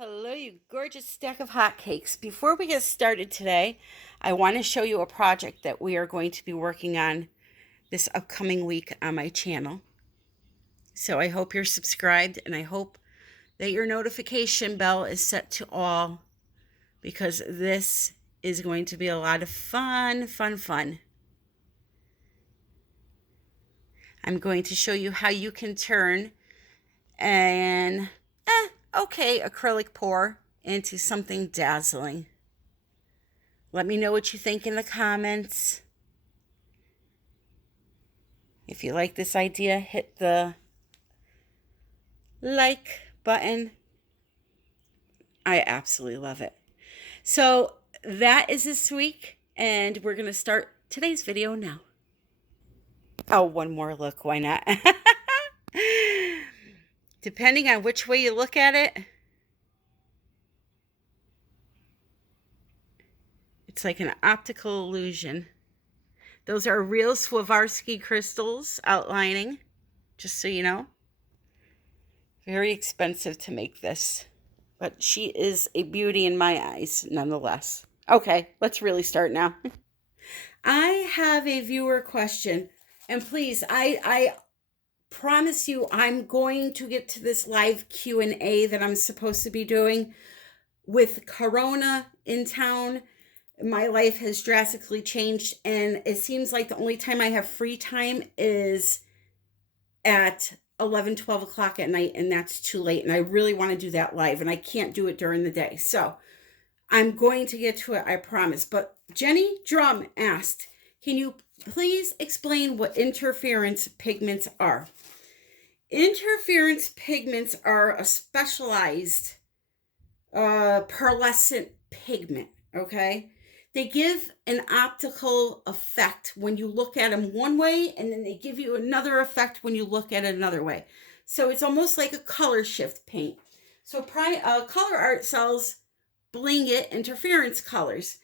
Hello, you gorgeous stack of hotcakes. Before we get started today, I want to show you a project that we are going to be working on this upcoming week on my channel. So I hope you're subscribed and I hope that your notification bell is set to all because this is going to be a lot of fun. I'm going to show you how you can turn an okay acrylic pour into something dazzling. Let me know what you think in the comments. If you like this idea, hit the like button. I absolutely love it. So that is this week, and we're going to start today's video now. Oh, one more look. Why not? Depending on which way you look at it, it's like an optical illusion. Those are real Swarovski crystals outlining, just so you know. Very expensive to make this, but she is a beauty in my eyes nonetheless. Okay, let's really start now. I have a viewer question, and please, I promise you I'm going to get to this live Q&A that I'm supposed to be doing. With Corona in town, my life has drastically changed, and it seems like the only time I have free time is at 11, 12 o'clock at night, and that's too late, and I really want to do that live, and I can't do it during the day. So I'm going to get to it, I promise. But Jenny Drum asked, can you please explain what interference pigments are? Interference pigments are a specialized pearlescent pigment, okay? They give an optical effect when you look at them one way, and then they give you another effect when you look at it another way. So it's almost like a color shift paint. So Colourarte sells Bling It interference colors,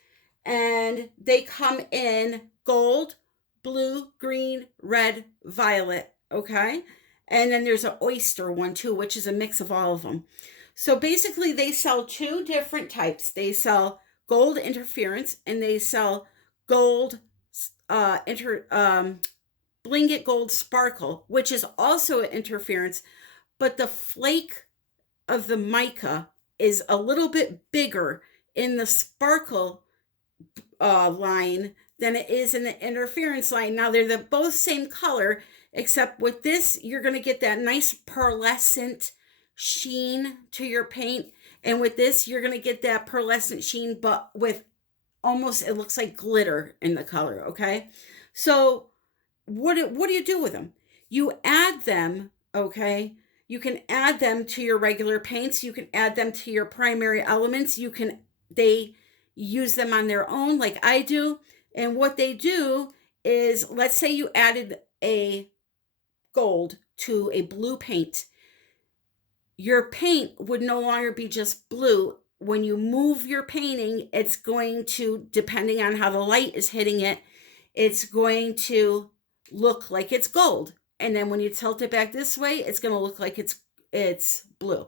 and they come in gold, blue, green, red, violet, okay? And then there's an oyster one too, which is a mix of all of them. So basically they sell two different types. They sell gold interference, and they sell gold Bling It Gold Sparkle, which is also an interference, but the flake of the mica is a little bit bigger in the sparkle line than it is in the interference line. Now they're the both same color, except with this you're going to get that nice pearlescent sheen to your paint, and with this you're going to get that pearlescent sheen but with almost, it looks like glitter in the color. Okay, so what do you do with them? You add them, okay? You can add them to your regular paints. You can add them to your primary elements. They use them on their own like I do. And what they do is, let's say you added a gold to a blue paint. Your paint would no longer be just blue. When you move your painting, it's going to, depending on how the light is hitting it, it's going to look like it's gold. And then when you tilt it back this way, it's going to look like it's blue.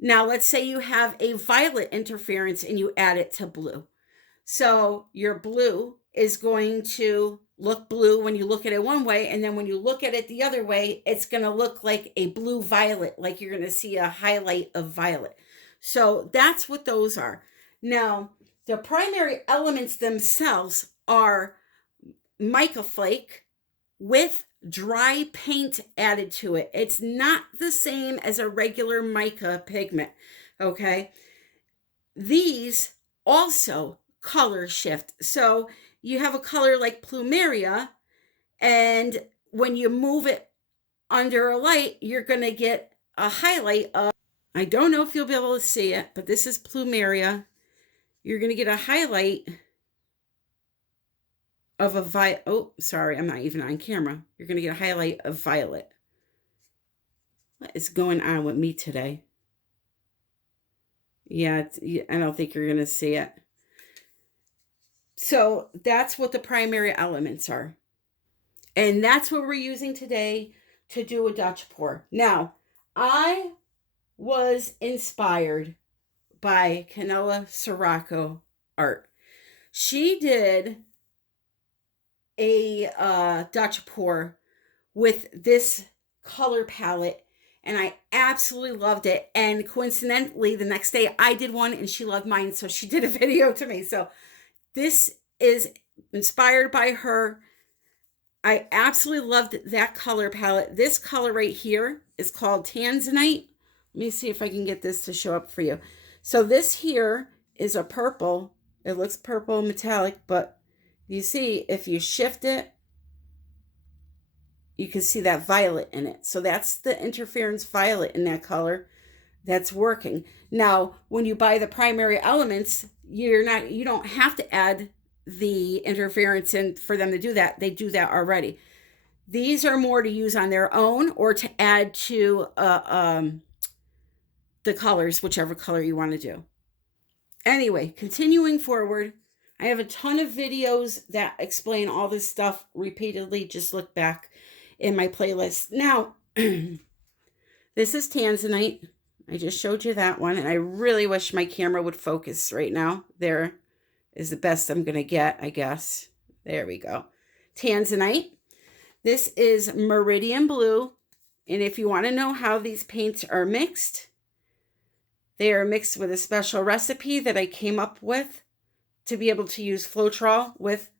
Now, let's say you have a violet interference and you add it to blue. So your blue is going to look blue when you look at it one way, and then when you look at it the other way, it's going to look like a blue violet, like you're going to see a highlight of violet. So that's what those are. Now, the primary elements themselves are mica flake with dry paint added to it. It's not the same as a regular mica pigment, okay? These also color shift. So you have a color like Plumeria, and when you move it under a light, you're going to get a highlight of, I don't know if you'll be able to see it, but this is Plumeria. You're going to get a highlight of a violet. Oh, sorry, I'm not even on camera. You're going to get a highlight of violet. What is going on with me today? Yeah, I don't think you're going to see it. So that's what the primary elements are. And that's what we're using today to do a Dutch pour. Now, I was inspired by Kanella Ciraco Art. She did a Dutch pour with this color palette, and I absolutely loved it. And coincidentally, the next day I did one and she loved mine, so she did a video to me. So this is inspired by her. I absolutely loved that color palette. This color right here is called Tanzanite. Let me see if I can get this to show up for you. So this here is a purple. It looks purple metallic, but you see if you shift it, you can see that violet in it. So that's the interference violet in that color that's working. Now, when you buy the primary elements, you don't have to add the interference in for them to do that. They do that already. These are more to use on their own or to add to the colors, whichever color you want to do. Anyway, continuing forward, I have a ton of videos that explain all this stuff repeatedly. Just look back in my playlist. Now, this is Tanzanite. I just showed you that one, and I really wish my camera would focus right now. There is the best I'm going to get, I guess. There we go. Tanzanite. This is Meridian Blue, and if you want to know how these paints are mixed, they are mixed with a special recipe that I came up with to be able to use Floetrol with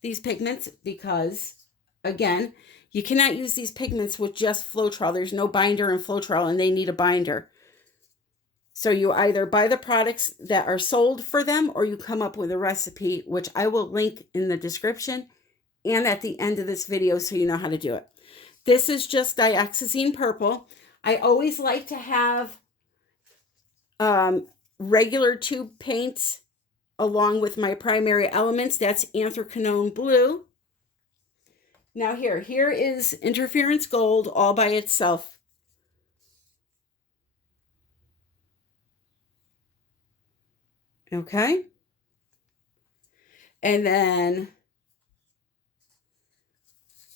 these pigments because, again, you cannot use these pigments with just Floetrol. There's no binder in Floetrol, and they need a binder. So you either buy the products that are sold for them or you come up with a recipe, which I will link in the description and at the end of this video so you know how to do it. This is just Dioxizine Purple. I always like to have regular tube paints along with my primary elements. That's Anthraquinone Blue. Now here is Interference Gold all by itself. Okay. And then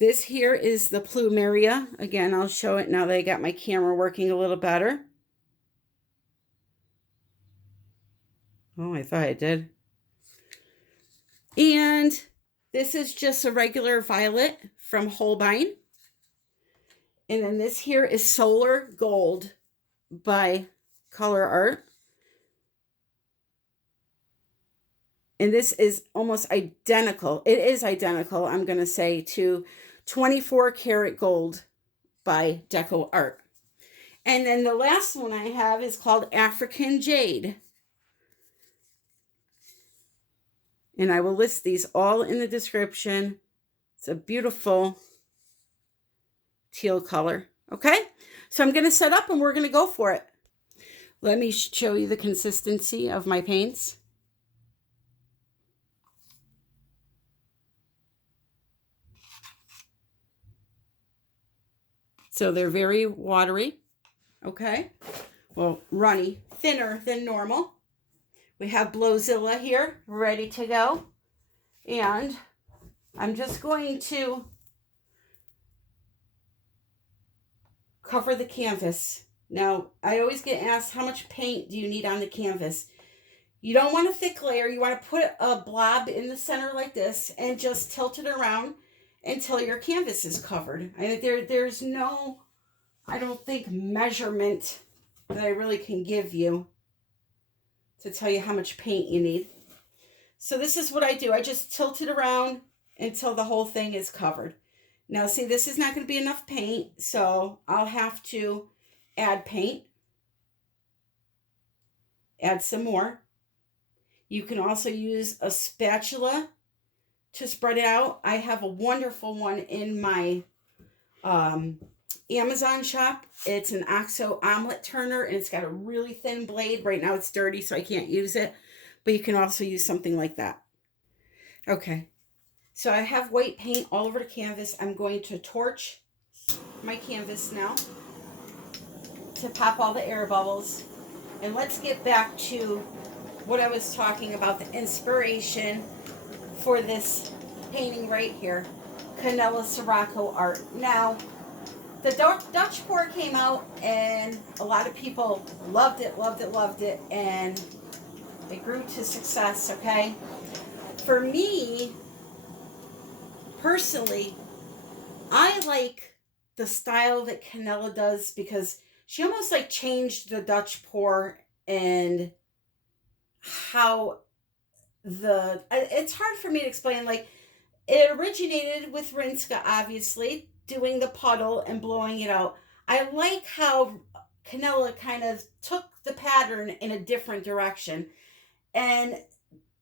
this here is the Plumeria. Again, I'll show it now that I got my camera working a little better. Oh, I thought I did. And this is just a regular violet from Holbein. And then this here is Solar Gold by Colourarte. And this is almost identical. It is identical, I'm going to say, to 24 Karat Gold by Deco Art. And then the last one I have is called African Jade. And I will list these all in the description. It's a beautiful teal color. Okay, so I'm going to set up and we're going to go for it. Let me show you the consistency of my paints. So they're very watery, okay? Well, runny, thinner than normal. We have Blowzilla here, ready to go. And I'm just going to cover the canvas. Now, I always get asked, how much paint do you need on the canvas? You don't want a thick layer. You want to put a blob in the center like this and just tilt it around until your canvas is covered. There's no, I don't think, measurement that I really can give you to tell you how much paint you need. So this is what I do. I just tilt it around until the whole thing is covered. Now see, this is not going to be enough paint, so I'll have to add paint. Add some more. You can also use a spatula to spread it out. I have a wonderful one in my Amazon shop. It's an OXO omelet turner, and it's got a really thin blade. Right now it's dirty, so I can't use it, but you can also use something like that. Okay, so I have white paint all over the canvas. I'm going to torch my canvas now to pop all the air bubbles. And let's get back to what I was talking about, the inspiration for this painting right here, Kanella Ciraco Art. Now, the Dutch pour came out, and a lot of people loved it, loved it, loved it, and it grew to success, okay? For me, personally, I like the style that Kanella does because she almost like changed the Dutch pour and how it's hard for me to explain. Like, it originated with Rinska, obviously, doing the puddle and blowing it out. I like how Kanella kind of took the pattern in a different direction. And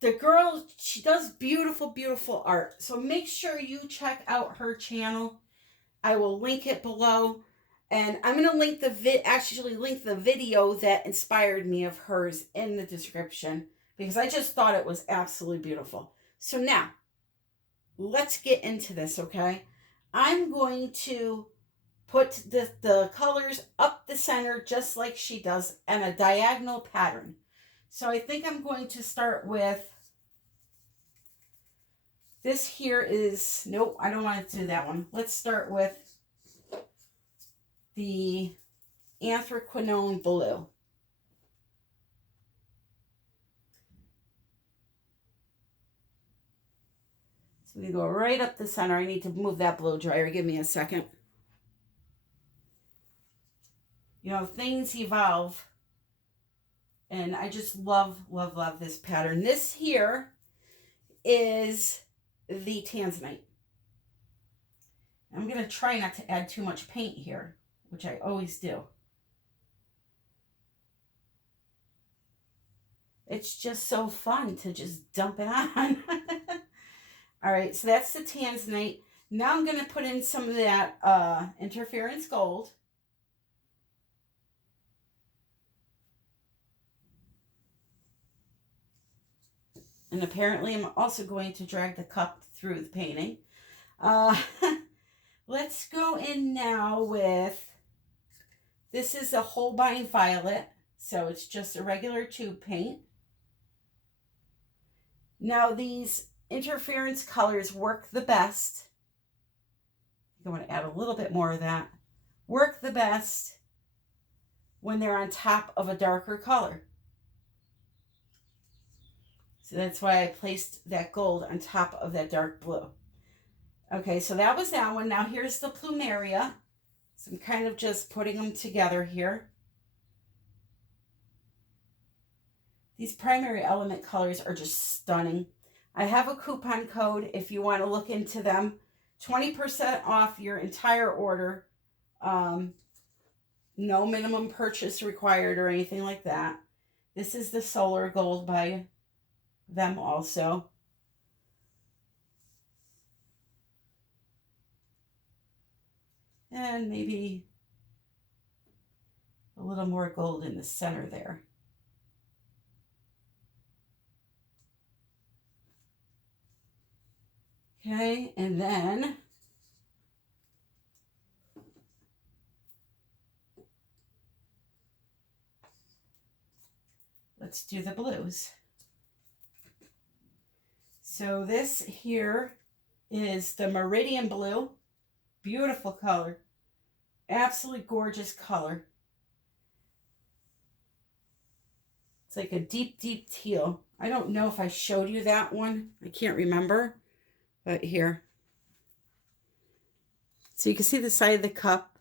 the girl, she does beautiful, beautiful art. So make sure you check out her channel. I will link it below. And I'm going to link the video that inspired me of hers in the description, because I just thought it was absolutely beautiful. So now, let's get into this, okay? I'm going to put the colors up the center just like she does in a diagonal pattern. So I think I'm going to start with this here is, nope, I don't want to do that one. Let's start with the Anthraquinone Blue. So we go right up the center. I need to move that blow dryer. Give me a second. You know, things evolve. And I just love, love, love this pattern. This here is the Tanzanite. I'm going to try not to add too much paint here, which I always do. It's just so fun to just dump it on. All right, so that's the Tanzanite. Now I'm going to put in some of that interference gold. And apparently I'm also going to drag the cup through the painting. Let's go in now with, this is a Holbein Violet. So it's just a regular tube paint. Now these interference colors work the best. I want to add a little bit more of that. Work the best when they're on top of a darker color. So that's why I placed that gold on top of that dark blue. Okay, so that was that one. Now here's the Plumeria. So I'm kind of just putting them together here. These primary element colors are just stunning. I have a coupon code if you want to look into them. 20% off your entire order. No minimum purchase required or anything like that. This is the Solar Gold by them also. And maybe a little more gold in the center there. Okay, and then let's do the blues. So this here is the Meridian Blue. Beautiful color. Absolutely gorgeous color. It's like a deep, deep teal. I don't know if I showed you that one. I can't remember. But here. So you can see the side of the cup.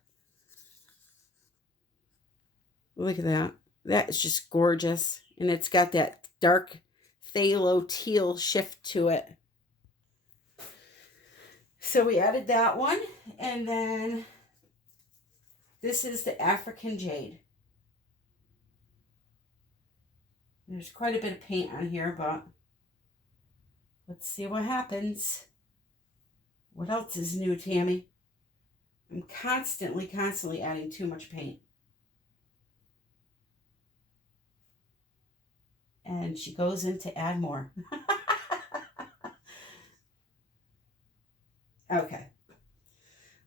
Look at that. That is just gorgeous. And it's got that dark phthalo teal shift to it. So we added that one. And then this is the African Jade. There's quite a bit of paint on here, but let's see what happens. What else is new, Tammy? I'm constantly adding too much paint. And she goes in to add more. Okay.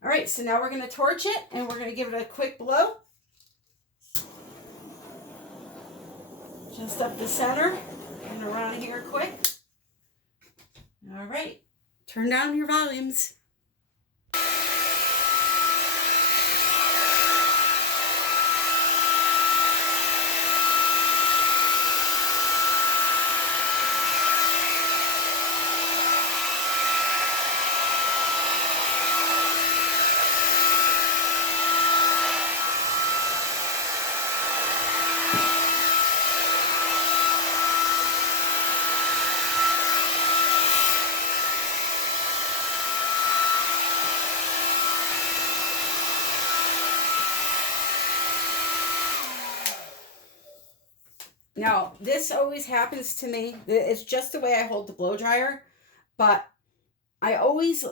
All right, so now we're going to torch it and we're going to give it a quick blow. Just up the center and around here quick. All right, turn down your volumes. Now, this always happens to me. It's just the way I hold the blow dryer, but I always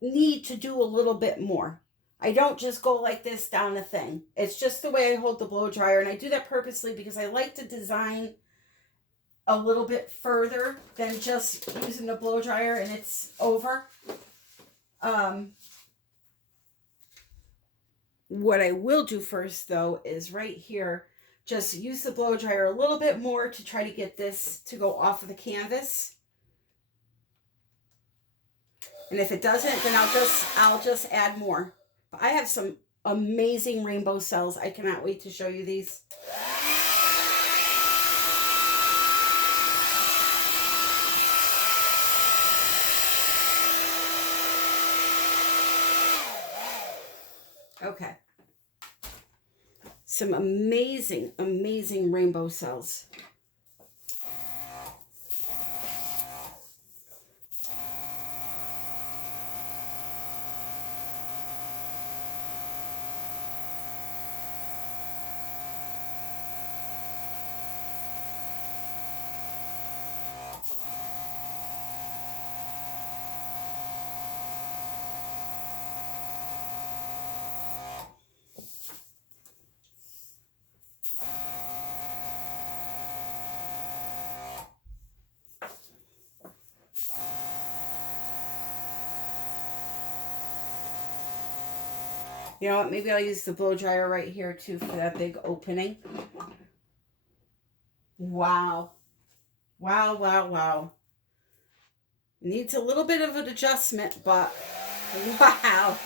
need to do a little bit more. I don't just go like this down a thing. It's just the way I hold the blow dryer, and I do that purposely because I like to design a little bit further than just using the blow dryer and it's over. What I will do first, though, is right here, just use the blow dryer a little bit more to try to get this to go off of the canvas. And if it doesn't, then I'll just add more. But I have some amazing rainbow cells. I cannot wait to show you these. Okay. Some amazing, amazing rainbow cells. You know what? Maybe I'll use the blow dryer right here too for that big opening. Wow. Wow, wow, wow. Needs a little bit of an adjustment, but wow.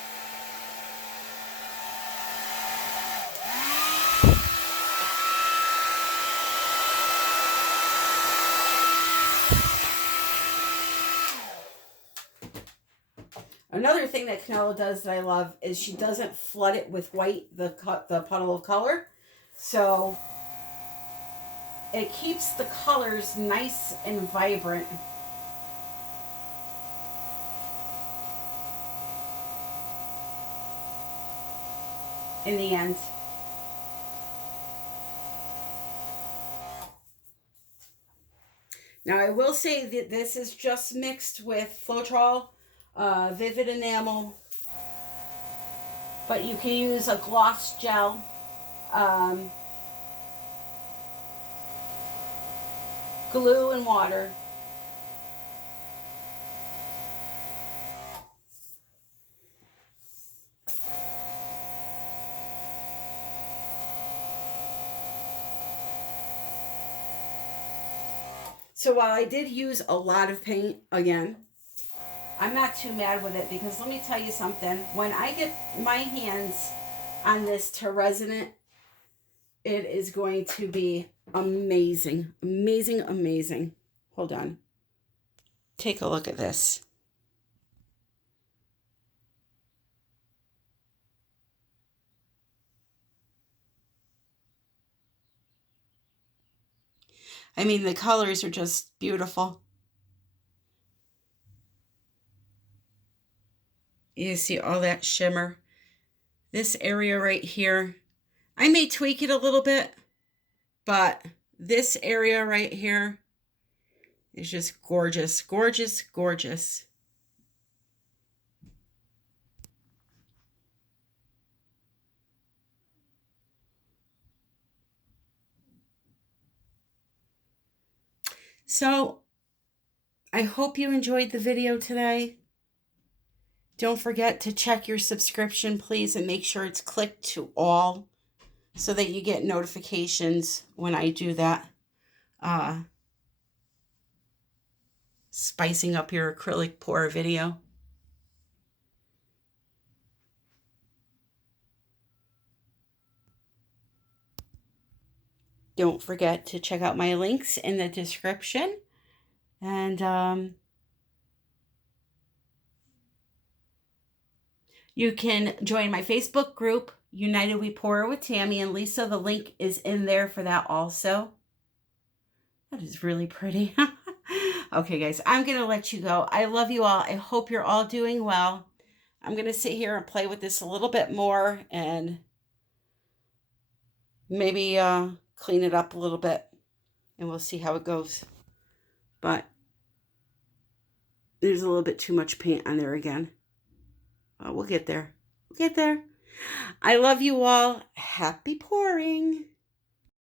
Another thing that Kanella does that I love is she doesn't flood it with white, the puddle of color. So it keeps the colors nice and vibrant. In the end. Now I will say that this is just mixed with Floetrol, Vivid Enamel, but you can use a gloss gel. Glue and water. So while I did use a lot of paint, again, I'm not too mad with it because let me tell you something. When I get my hands on this to resin it, it is going to be amazing. Amazing, amazing. Hold on. Take a look at this. I mean, the colors are just beautiful. You see all that shimmer. This area right here, I may tweak it a little bit, but this area right here is just gorgeous, gorgeous, gorgeous. So I hope you enjoyed the video today. Don't forget to check your subscription, please, and make sure it's clicked to all so that you get notifications when I do that. Spicing up your acrylic pour video. Don't forget to check out my links in the description. And you can join my Facebook group, United We Pour with Tammy and Lisa. The link is in there for that also. That is really pretty. Okay, guys, I'm going to let you go. I love you all. I hope you're all doing well. I'm going to sit here and play with this a little bit more and maybe clean it up a little bit, and we'll see how it goes. But there's a little bit too much paint on there again. We'll get there. We'll get there. I love you all. Happy pouring.